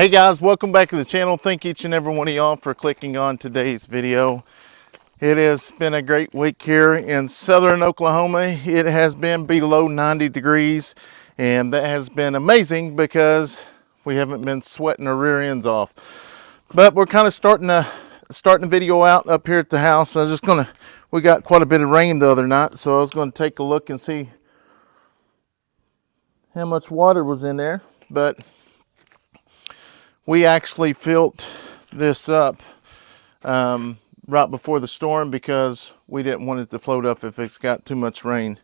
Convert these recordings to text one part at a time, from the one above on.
Hey guys, welcome back to the channel. Thank each and every one of y'all for clicking on today's video. It has been a great week here in southern Oklahoma. It has been below 90 degrees and that has been amazing because we haven't been sweating our rear ends off. But we're kind of starting the video out up here at the house. We got quite a bit of rain the other night, so I was going to take a look and see how much water was in there. But we actually filled this up right before the storm because we didn't want it to float up if it's got too much rain.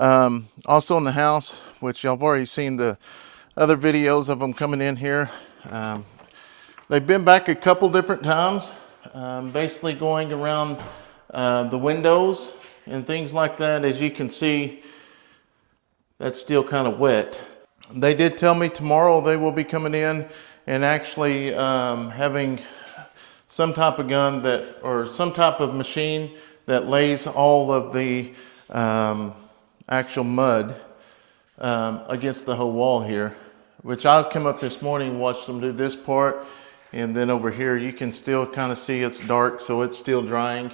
Also in the house, which y'all have already seen the other videos of them coming in here. They've been back a couple different times, basically going around the windows and things like that. As you can see, that's still kind of wet. They did tell me tomorrow they will be coming in and actually having some type of gun or some type of machine that lays all of the actual mud against the whole wall here, which I come up this morning and watched them do this part, and then over here you can still kind of see it's dark, so it's still drying.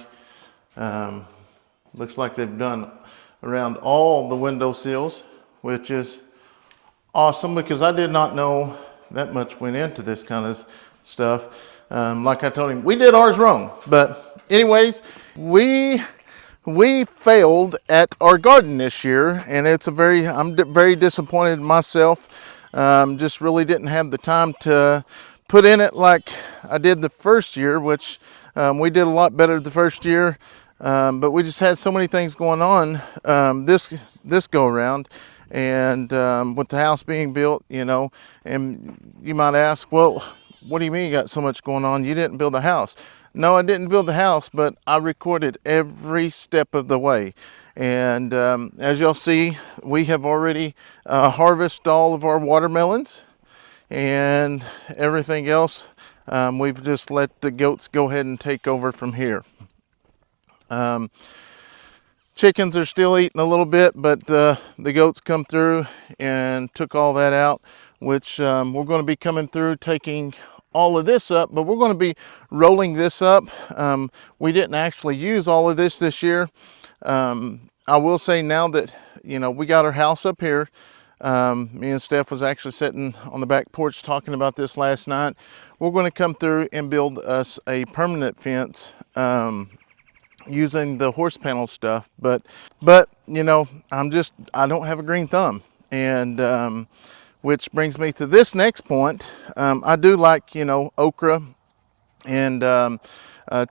Looks like they've done around all the window sills, which is awesome because I did not know that much went into this kind of stuff. Like I told him, we did ours wrong. But anyways, we failed at our garden this year, and I'm very disappointed in myself. Just really didn't have the time to put in it like I did the first year, which we did a lot better the first year. But we just had so many things going on this go around. And with the house being built, and you might ask, well, what do you mean you got so much going on? You didn't build a house. No, I didn't build the house, but I recorded every step of the way. And as y'all see, we have already harvested all of our watermelons and everything else. We've just let the goats go ahead and take over from here. Chickens are still eating a little bit, but the goats come through and took all that out, which we're going to be coming through taking all of this up, but we're going to be rolling this up. We didn't actually use all of this year. I will say now that, we got our house up here. Me and Steph was actually sitting on the back porch talking about this last night. We're going to come through and build us a permanent fence, using the horse panel stuff, but I don't have a green thumb, and which brings me to this next point. I do like okra and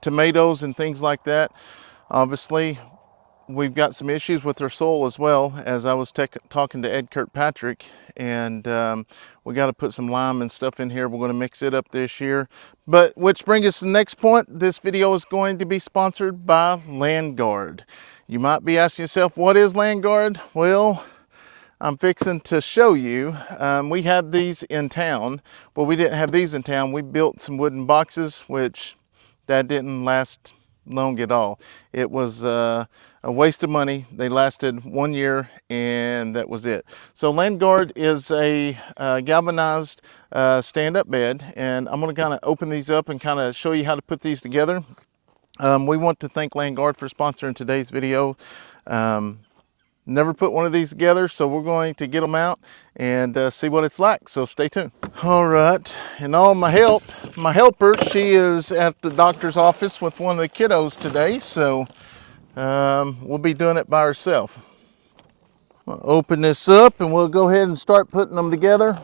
tomatoes and things like that. Obviously we've got some issues with our soil as well, as I was talking to Ed Kirkpatrick, and we got to put some lime and stuff in here. We're going to mix it up this year. But which brings us to the next point. This video is going to be sponsored by LandGuard. You might be asking yourself, what is LandGuard? Well, I'm fixing to show you. We had these in town. Well, we didn't have these in town. We built some wooden boxes, which that didn't last long at all. It was a waste of money. They lasted 1 year and that was it. So LandGuard is a galvanized stand-up bed, and I'm going to kind of open these up and kind of show you how to put these together. We want to thank LandGuard for sponsoring today's video. Never put one of these together, so we're going to get them out and see what it's like, so stay tuned. All right, and all my helper, she is at the doctor's office with one of the kiddos today, so we'll be doing it by herself. I'll open this up and we'll go ahead and start putting them together.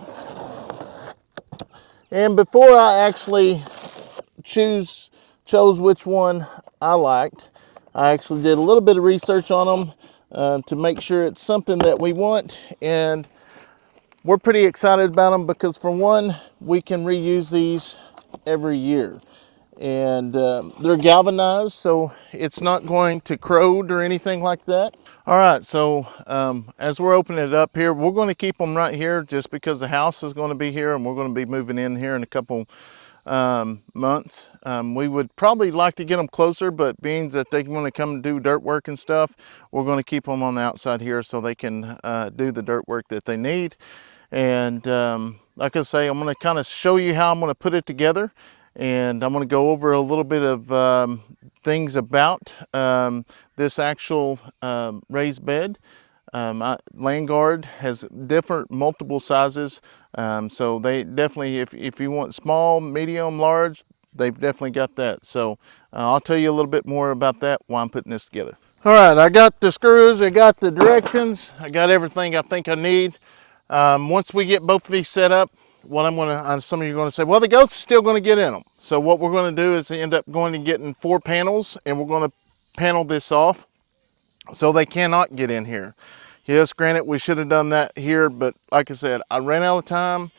And before I actually chose which one I liked, I actually did a little bit of research on them to make sure it's something that we want, and we're pretty excited about them because, for one, we can reuse these every year, and they're galvanized, so it's not going to corrode or anything like that. All right, so as we're opening it up here, we're going to keep them right here just because the house is going to be here and we're going to be moving in here in a couple months. We would probably like to get them closer, but being that they want to come and do dirt work and stuff, we're going to keep them on the outside here so they can do the dirt work that they need. And like I say, I'm going to kind of show you how I'm going to put it together, and I'm going to go over a little bit of things about this actual raised bed. Landguard has different multiple sizes, so they definitely, if you want small, medium, large, they've definitely got that. So I'll tell you a little bit more about that while I'm putting this together. All right, I got the screws, I got the directions, I got everything I think I need. Once we get both of these set up, what I'm gonna, some of you are gonna say, well, the goat's still gonna get in them. So what we're gonna do is end up going and getting 4 panels, and we're gonna panel this off so they cannot get in here. Yes, granted, we should have done that here, but like I said, I ran out of time.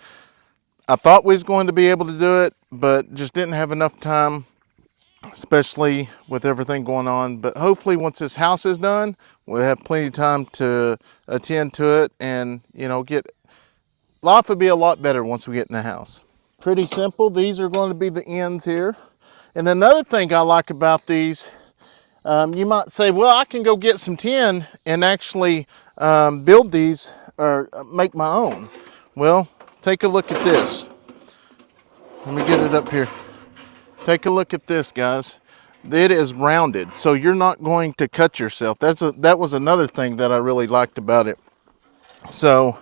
I thought we was going to be able to do it, but just didn't have enough time, especially with everything going on. But hopefully once this house is done, we'll have plenty of time to attend to it, and life will be a lot better once we get in the house. Pretty simple. These are going to be the ends here. And another thing I like about these, you might say, well, I can go get some tin and actually build these or make my own. Well, take a look at this. Let me get it up here. Take a look at this, guys. It is rounded, so you're not going to cut yourself. That was another thing that I really liked about it. So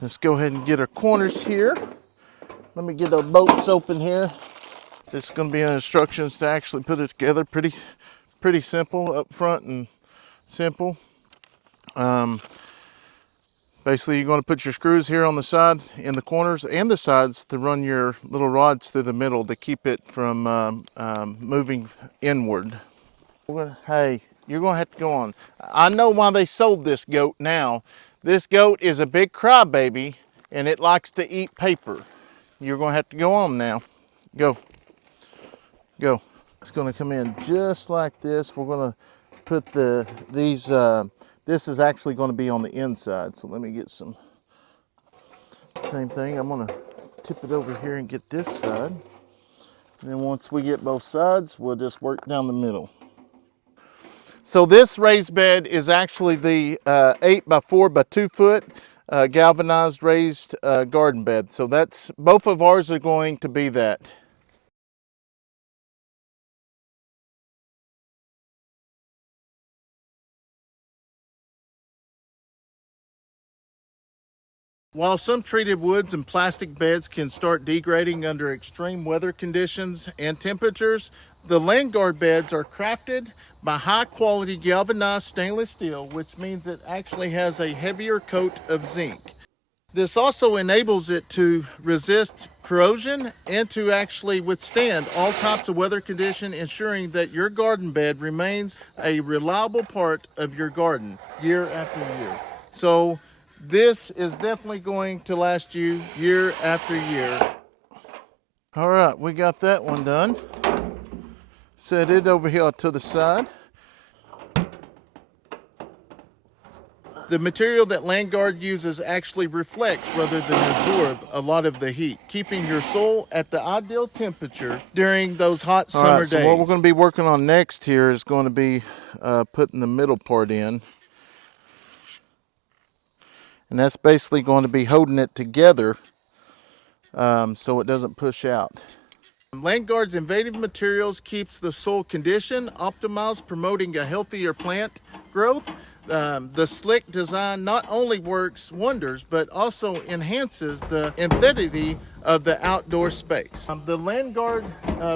let's go ahead and get our corners here. Let me get our bolts open here. This is going to be instructions to actually put it together. Pretty simple up front and simple. Basically, you're going to put your screws here on the side, in the corners and the sides, to run your little rods through the middle to keep it from moving inward. Hey, you're going to have to go on. I know why they sold this goat now. This goat is a big crybaby, and it likes to eat paper. You're going to have to go on now. Go. Go. It's going to come in just like this. We're going to put this is actually going to be on the inside. So let me get some, same thing. I'm going to tip it over here and get this side. And then once we get both sides, we'll just work down the middle. So this raised bed is actually the 8 by 4 by 2 foot galvanized raised garden bed. So that's, both of ours are going to be that. While some treated woods and plastic beds can start degrading under extreme weather conditions and temperatures, the Landguard beds are crafted by high quality galvanized stainless steel, which means it actually has a heavier coat of zinc. This also enables it to resist corrosion and to actually withstand all types of weather condition, ensuring that your garden bed remains a reliable part of your garden year after year. So this is definitely going to last you year after year. All right, we got that one done. Set it over here to the side. The material that Landguard uses actually reflects rather than absorb a lot of the heat, keeping your soil at the ideal temperature during those hot summer days. So what we're going to be working on next here is going to be putting the middle part in. And that's basically going to be holding it together so it doesn't push out. Landguard's innovative materials keeps the soil condition optimized, promoting a healthier plant growth. The slick design not only works wonders, but also enhances the infinity of the outdoor space. The Landguard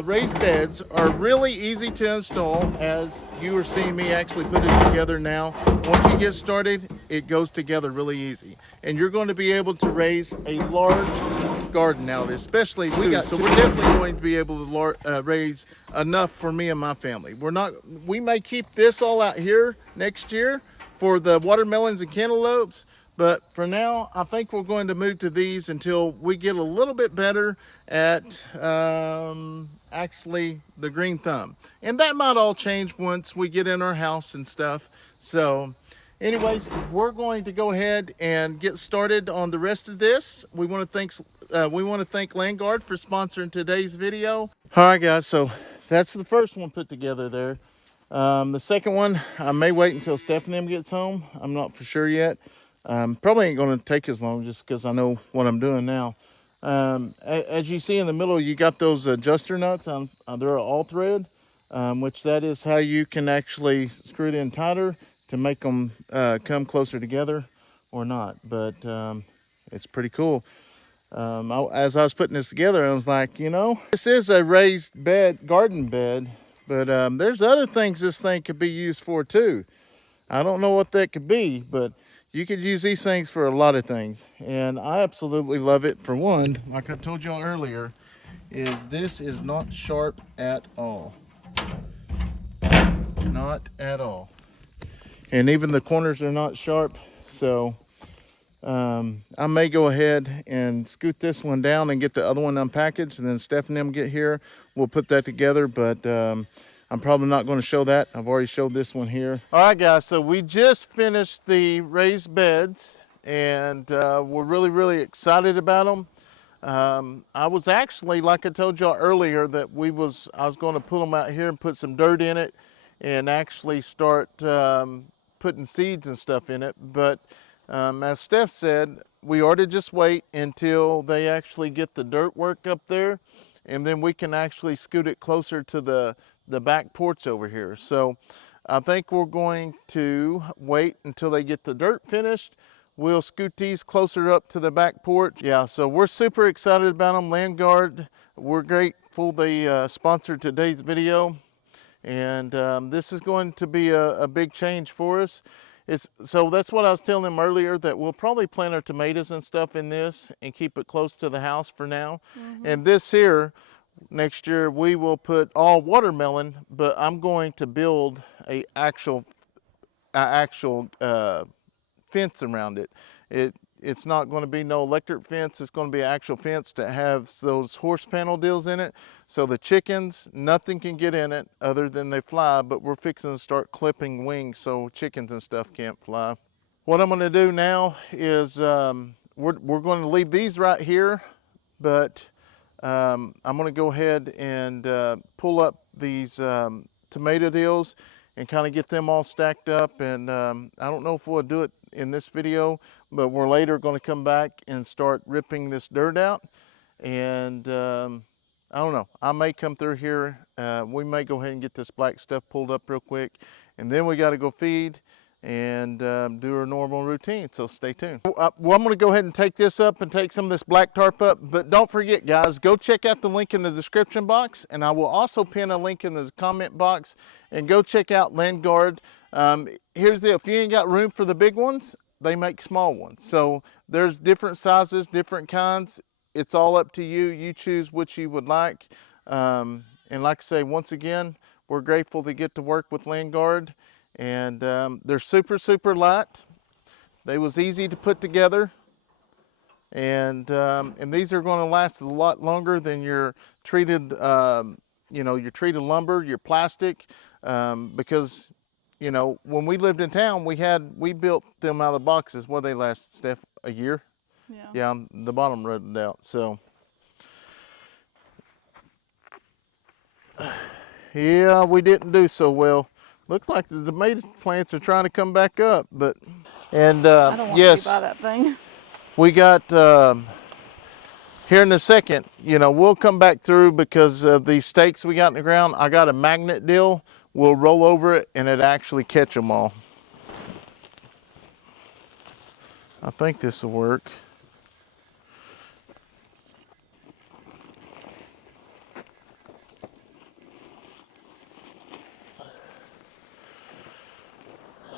raised beds are really easy to install, as you are seeing me actually put it together now. Once you get started, it goes together really easy. And you're going to be able to raise a large garden out of it, especially so we're definitely going to be able to raise enough for me and my family. We may keep this all out here next year for the watermelons and cantaloupes, but for now I think we're going to move to these until we get a little bit better at actually the green thumb, and that might all change once we get in our house and stuff. So anyways, we're going to go ahead and get started on the rest of this. We want to thank Landguard for sponsoring today's video. All right, guys, so that's the first one put together there. The second one, I may wait until Stephanie gets home. I'm not for sure yet. Probably ain't going to take as long just because I know what I'm doing now. As you see in the middle, you got those adjuster nuts. They're all thread, which that is how you can actually screw it in tighter to make them come closer together or not. But it's pretty cool. As I was putting this together, I was like, you know, this is a raised bed, garden bed, but there's other things this thing could be used for too. I don't know what that could be, but you could use these things for a lot of things. And I absolutely love it. For one, like I told y'all earlier, is this is not sharp at all. Not at all. And even the corners are not sharp. So I may go ahead and scoot this one down and get the other one unpackaged, and then Steph and them get here. We'll put that together, but I'm probably not going to show that. I've already showed this one here. All right, guys, so we just finished the raised beds, and we're really, really excited about them. I was actually, like I told y'all earlier, that I was going to pull them out here and put some dirt in it and actually start putting seeds and stuff in it. But as Steph said, we ought to just wait until they actually get the dirt work up there, and then we can actually scoot it closer to the back porch over here. So I think we're going to wait until they get the dirt finished. We'll scoot these closer up to the back porch. Yeah, so we're super excited about them. Landguard, we're grateful they sponsored today's video. And this is going to be a big change for us. So that's what I was telling them earlier, that we'll probably plant our tomatoes and stuff in this and keep it close to the house for now. And this here, next year, we will put all watermelon, but I'm going to build a actual fence around it. It's not going to be no electric fence. It's going to be an actual fence that has those horse panel deals in it. So the chickens, nothing can get in it other than they fly, but we're fixing to start clipping wings so chickens and stuff can't fly. What I'm going to do now is we're going to leave these right here, but I'm going to go ahead and pull up these tomato deals and kind of get them all stacked up. And I don't know if we'll do it in this video, but we're later going to come back and start ripping this dirt out. And I don't know, I may come through here. We may go ahead and get this black stuff pulled up real quick, and then we got to go feed and do our normal routine, so stay tuned. Well, I'm going to go ahead and take this up and take some of this black tarp up, but don't forget, guys, go check out the link in the description box, and I will also pin a link in the comment box, and go check out Landguard. Here's the, if you ain't got room for the big ones, they make small ones. So there's different sizes, different kinds. It's all up to you. You choose what you would like. And like I say, once again, we're grateful to get to work with Landguard. And they're super, super light. They was easy to put together. And these are going to last a lot longer than your treated, your treated lumber, your plastic, because, you know, when we lived in town, we built them out of the boxes. What they last, Steph? A year? Yeah. Yeah, the bottom rutted out. So, yeah, we didn't do so well. Looks like the tomato plants are trying to come back up, but and I don't want yes, to buy that thing. we got here in a second. You know, we'll come back through because of these stakes we got in the ground. I got a magnet deal. We'll roll over it and it actually catch them all. I think this will work.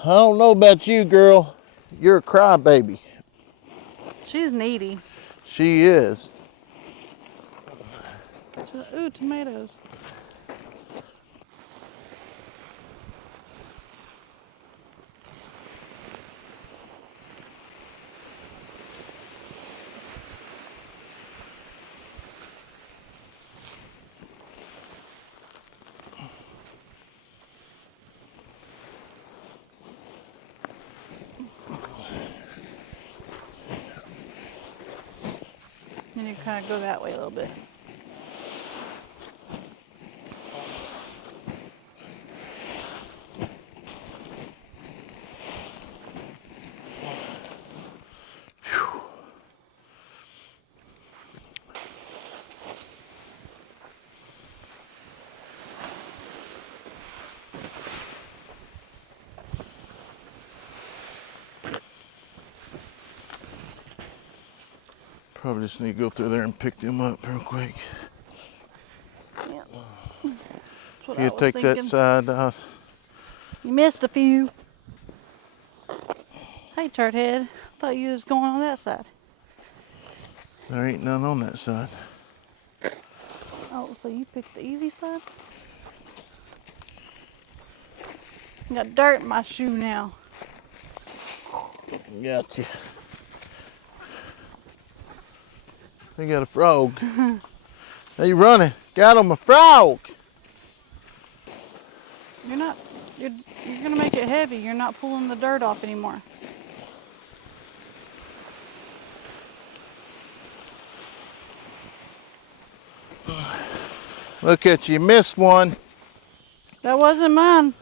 I don't know about you, girl. You're a crybaby. She's needy. She is. Ooh, tomatoes. And you kind of go that way a little bit. Probably just need to go through there and pick them up real quick. Yeah. That's what I You was take that thinking. side. You missed a few. Hey, tart head. Thought you was going on that side. There ain't none on that side. Oh, so you picked the easy side? I got dirt in my shoe now. Gotcha. They got a frog. They running. Got him a frog. You're not. You're gonna make it heavy. You're not pulling the dirt off anymore. Look at you, missed one. That wasn't mine.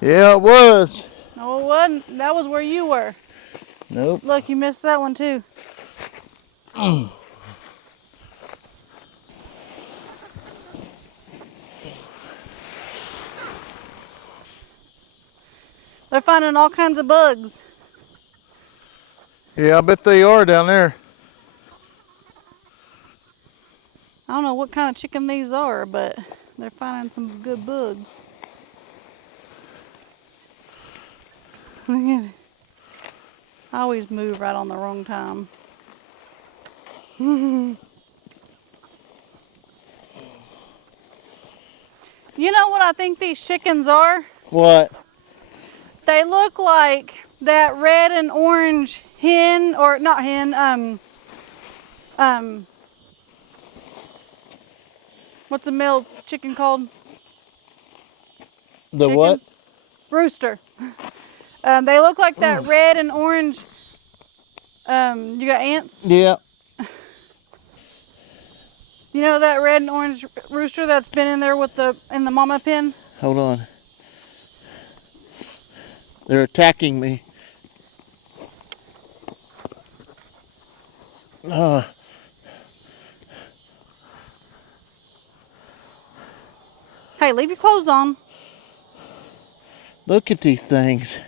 Yeah, it was. No, it wasn't. That was where you were. Nope. Look, you missed that one too. They're finding all kinds of bugs. Yeah, I bet they are down there. I don't know what kind of chicken these are, but they're finding some good bugs. Look at it. I always move right on the wrong time. You know what I think these chickens are? What? They look like that red and orange hen, or not hen, what's a male chicken called? The Chicken? what? Rooster. They look like that red and orange. You got ants? Yeah. You know that red and orange rooster that's been in there with in the mama pen? Hold on. They're attacking me. Hey, leave your clothes on. Look at these things.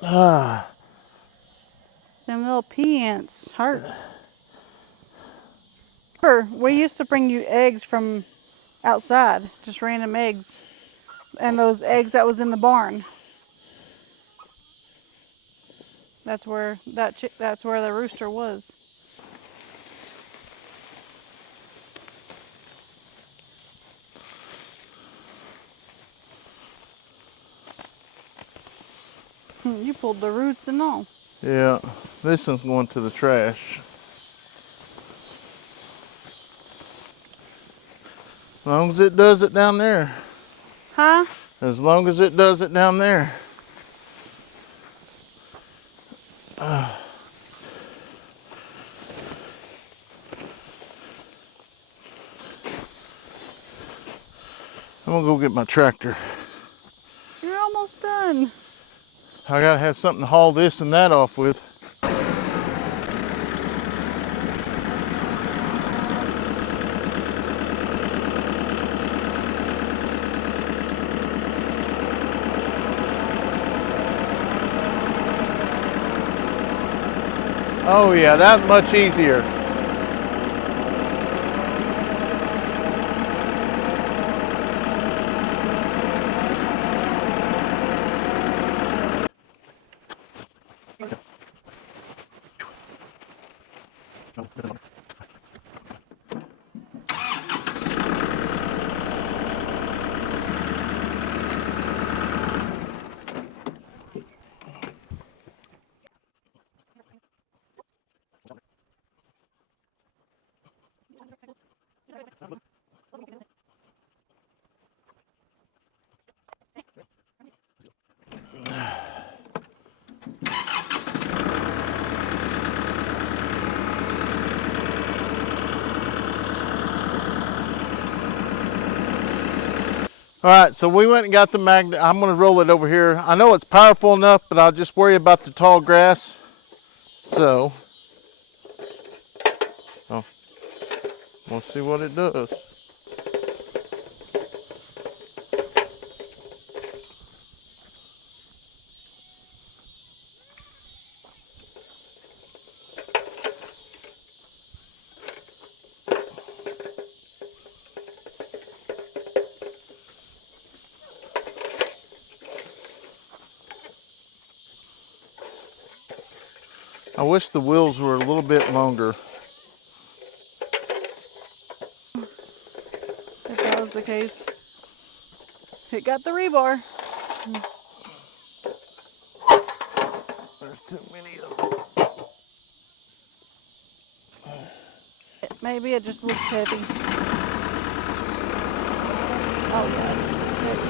Them little pea ants hurt. We used to bring you eggs from outside, just random eggs, and those eggs that was in the barn. That's where that's where the rooster was. You pulled the roots and all. Yeah, this one's going to the trash. As long as it does it down there. Huh? As long as it does it down there. I'm gonna go get my tractor. You're almost done. I gotta have something to haul this and that off with. Oh yeah, that's much easier. All right, so we went and got the magnet. I'm gonna roll it over here. I know it's powerful enough, but I'll just worry about the tall grass. So, we'll see what it does. I wish the wheels were a little bit longer. If that was the case. It got the rebar. There's too many of them. Maybe it just looks heavy. Oh yeah, it just looks heavy.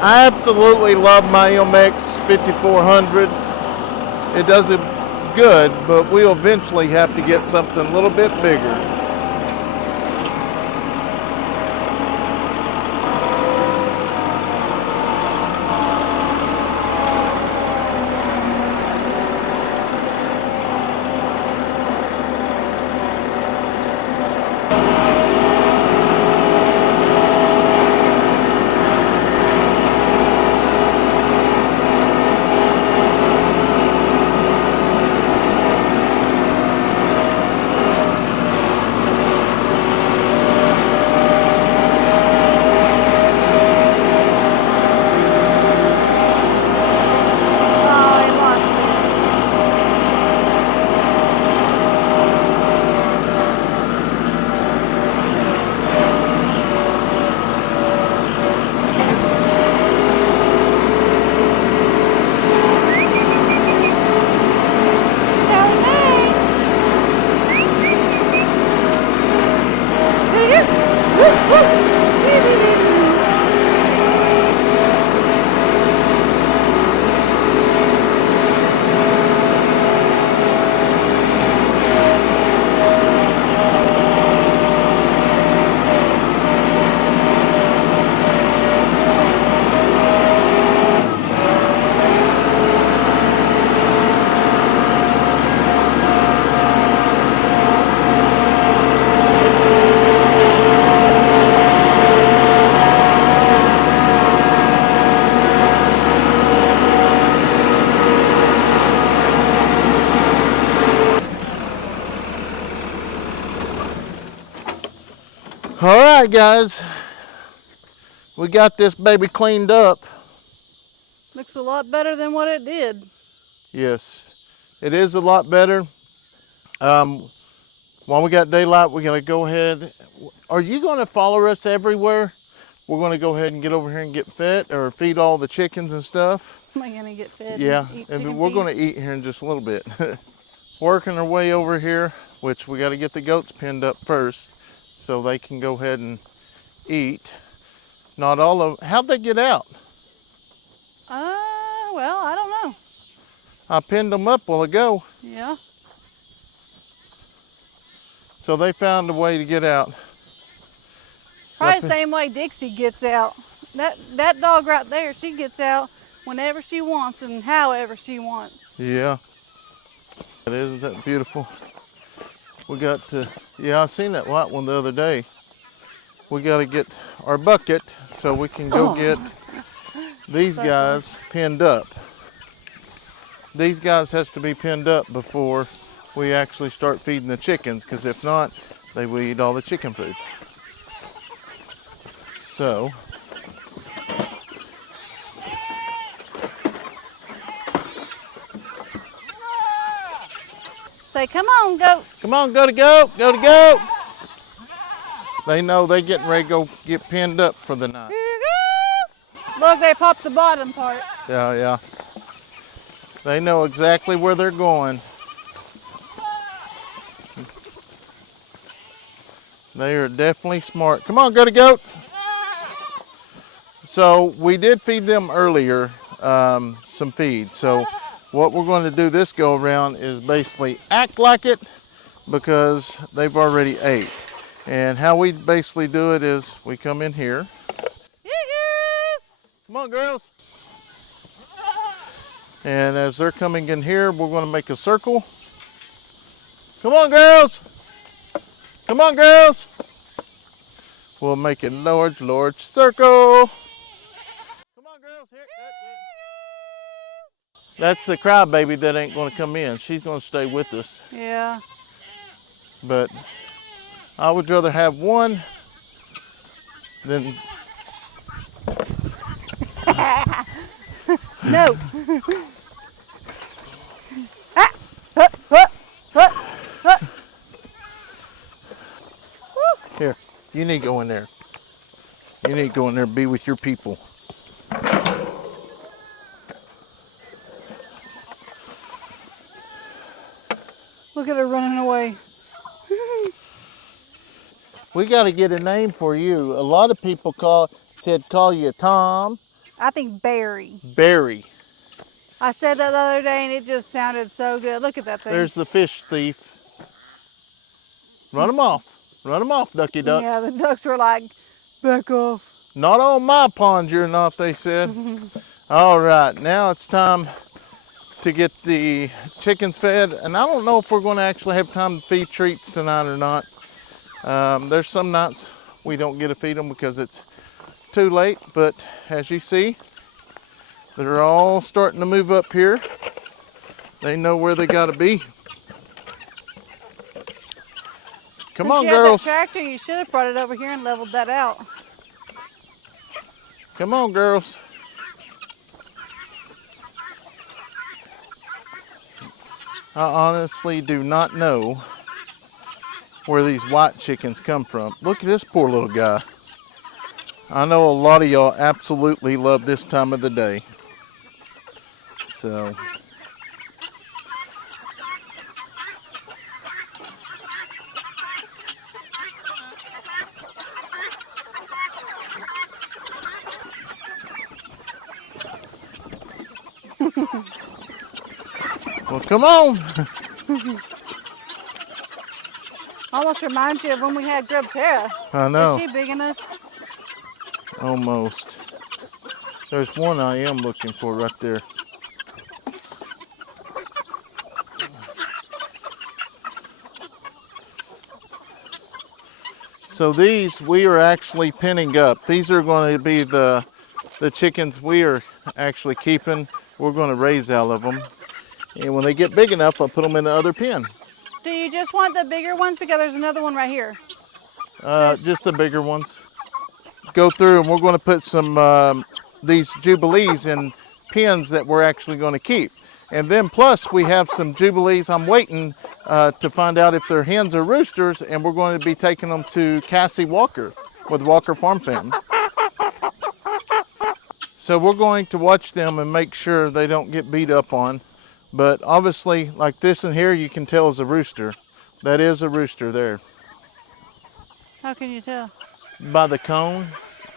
I absolutely love my MX 5400. It does it good, but we'll eventually have to get something a little bit bigger. All right, guys, we got this baby cleaned up. Looks a lot better than what it did. Yes, it is a lot better. While we got daylight, we're gonna go ahead. Are you gonna follow us everywhere? We're gonna go ahead and get over here and get fed or feed all the chickens and stuff. Am I gonna get fed? Yeah, And eat and chicken we're feed? gonna eat here in just a little bit. Working our way over here, which we gotta get the goats pinned up first so they can go ahead and eat. Not all of them. How'd they get out? Well, I don't know. I pinned them up a while ago. Yeah. So they found a way to get out. Probably the same way Dixie gets out. That dog right there, she gets out whenever she wants and however she wants. Yeah. Isn't that beautiful? We got to, yeah, I seen that white one the other day. We got to get our bucket so we can go get these guys pinned up. These guys has to be pinned up before we actually start feeding the chickens, because if not, they will eat all the chicken food. So, Say, come on, goats. come on, go to goat, go to goat. They know they getting ready to go get pinned up for the night. Look, they popped the bottom part. Yeah, yeah. They know exactly where they're going. They are definitely smart. Come on, go to goats. So we did feed them earlier some feed. So what we're going to do this go around is basically act like it because they've already ate. And how we basically do it is we come in here. Come on, girls. And as they're coming in here, we're going to make a circle. Come on, girls. Come on, girls. We'll make a large, large circle. Come on, girls. Here. That's the crybaby that ain't going to come in. She's going to stay with us. Yeah. But I would rather have one than... No. Here, you need to go in there. You need to go in there and be with your people. Look at her running away. We got to get a name for you. A lot of people said call you Tom. I think Barry. Barry. I said that the other day and it just sounded so good. Look at that thing. There's the fish thief. Run them off. Run them off, ducky duck. Yeah, the ducks were like, back off. Not on my pond, you're not, they said. All right, now it's time to get the chickens fed. And I don't know if we're going to actually have time to feed treats tonight or not. There's some nights we don't get to feed them because it's too late. But as you see, they're all starting to move up here. They know where they got to be. Come on, girls. That tractor, you should have brought it over here and leveled that out. Come on, girls. I honestly do not know where these white chickens come from. Look at this poor little guy. I know a lot of y'all absolutely love this time of the day. So... well, come on. Almost reminds you of when we had Grub Tara. I know. Is she big enough? Almost. There's one I am looking for right there. So these we are actually pinning up. These are going to be the chickens we are actually keeping. We're going to raise out of them. And when they get big enough, I'll put them in the other pen. Do you just want the bigger ones? Because there's another one right here. Just the bigger ones. Go through and we're going to put some these Jubilees in pens that we're actually going to keep. And then plus we have some Jubilees. I'm waiting to find out if they're hens or roosters, and we're going to be taking them to Cassie Walker with Walker Farm Family. So we're going to watch them and make sure they don't get beat up on. But obviously, like this in here, you can tell is a rooster. That is a rooster there. How can you tell? By the cone,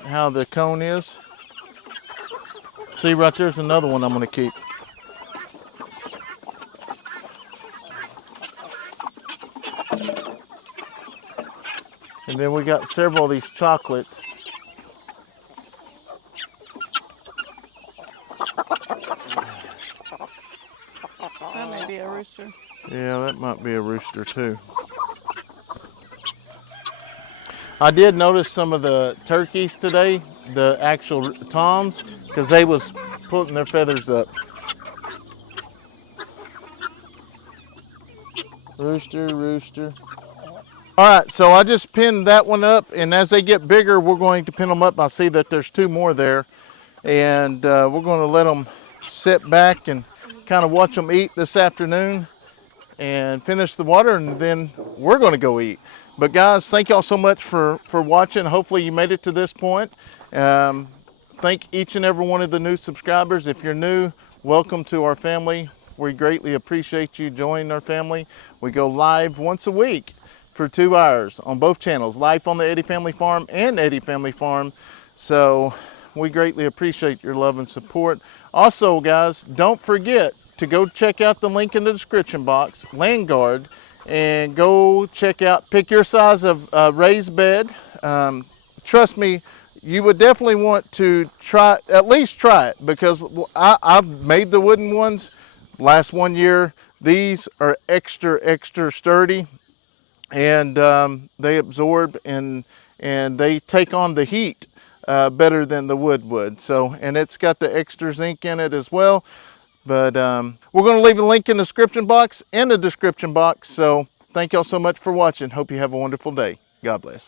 how the cone is. See, right there's another one I'm going to keep. And then we got several of these chocolates. That may be a rooster. Yeah, that might be a rooster too. I did notice some of the turkeys today, the actual toms, because they was putting their feathers up. Rooster, rooster. All right, so I just pinned that one up, and as they get bigger, we're going to pin them up. I see that there's two more there, and we're going to let them sit back and kind of watch them eat this afternoon and finish the water, and then we're going to go eat. But guys, thank y'all so much for watching. Hopefully you made it to this point. thank each and every one of the new subscribers. If you're new, welcome to our family. We greatly appreciate you joining our family. We go live once a week for 2 hours on both channels, live on the Eddy Family Farm and Eddy Family Farm. So we greatly appreciate your love and support. Also, guys, don't forget to go check out the link in the description box, Land Guard, and go check out, pick your size of raised bed. Trust me, you would definitely want to try, at least try it, because I've made the wooden ones last 1 year. These are extra sturdy, and they absorb and they take on the heat better than the wood would. So, and it's got the extra zinc in it as well. But we're going to leave a link in the description box. So thank y'all so much for watching. Hope you have a wonderful day. God bless.